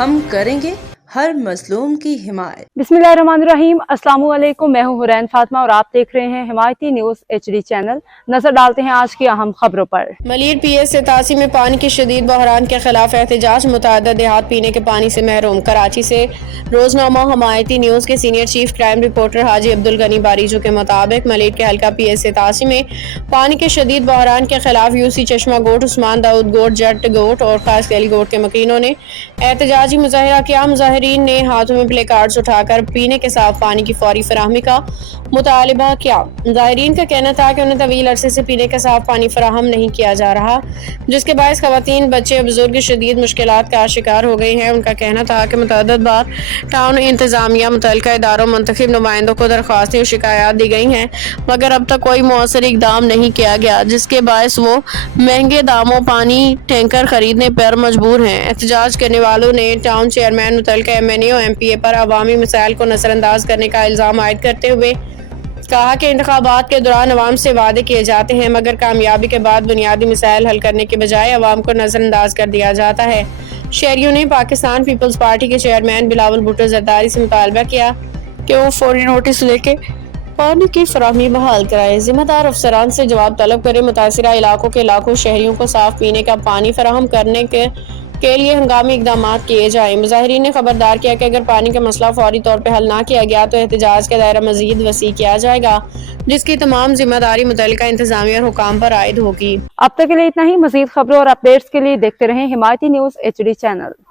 ہم کریں گے ہر مظلوم کی حمایت۔ बिस्मिल्लाहिर्रहमानिर्रहीम। अस्सलाम वालेकुम। मैं हूँ हुरैन फातिमा और आप देख रहे हैं हिमायती न्यूज HD चैनल। नजर डालते हैं आज की अहम खबरों पर। मलीर PS 87 में पानी की शदीद बहरान के खिलाफ एहतजाज, मुतअद्दिद देहात पीने के पानी से महरूम। कराची से रोजनामा हिमायती न्यूज के senior chief crime reporter Haji Abdul Ghani बारीजू के मुताबिक मलीर के हल्का PS 87 में पानी के शदीद बहरान के खिलाफ UC चश्मा गोट, उस्मान दाऊद गोट, जट गोट और खास अली गोट के मकीनों ने एहतजाजी मुजाहिरा किया। मुजाहिरीन ने हाथों में प्ले कार्ड्स उठाकर पीने के साफ पानी की फौरी फराहमी का मुतालिबा किया। मुजाहिरीन का कहना था कि उन्हें तवील अरसे से पीने का साफ पानी फराहम नहीं किया जा रहा, जिसके बायस खवातीन, बच्चे और बुजुर्ग शदीद मुश्किलात का शिकार हो गए हैं। उनका कहना था कि मुतअद्दिद बार टाउन इंतजामिया, मुतल्लिका इदारों, मुंतखब नुमाइंदों को दरख्वास्तें और शिकायत दी गई हैं, मगर अब तक कोई मौसर इकदाम नहीं किया गया, जिसके बायस वो महंगे दामों पानी टैंकर खरीदने पर मजबूर हैं। एहतजाज करने वालों ने टाउन चेयरमैन, मुतल्लिका MNA और MPA पर अवामी मसाइल को नजरअंदाज करने का इल्जाम आयद करते हुए कहा कि इंतखाबात के दौरान अवाम से वादे किए जाते हैं, मगर कामयाबी के बाद बुनियादी मसाइल हल करने के बजाय अवाम को नजरअंदाज कर दिया जाता है। शहरियों ने पाकिस्तान पीपल्स पार्टी के चेयरमैन बिलावल भुट्टो जरदारी से मुतालबा किया कि वो फौरी नोटिस लेके पानी की फराहमी बहाल कराए, जिम्मेदार अफसरान से जवाब तलब करे, मुतासिरा इलाकों के लाखों शहरियों को साफ पीने का पानी फराहम करने के लिए हंगामी इकदाम किए जाएं। मुजाहिरीन ने खबरदार किया कि अगर पानी का मसला फौरी तौर पर हल ना किया गया तो एहतजाज का दायरा मजीद वसी किया जाएगा, जिसकी तमाम जिम्मेदारी मुतल्लिका इंतजामिया और हुकाम पर आयद होगी। अब तक के लिए इतना ही। मजीद खबरों और अपडेट्स के लिए देखते रहें हिमायती न्यूज HD चैनल।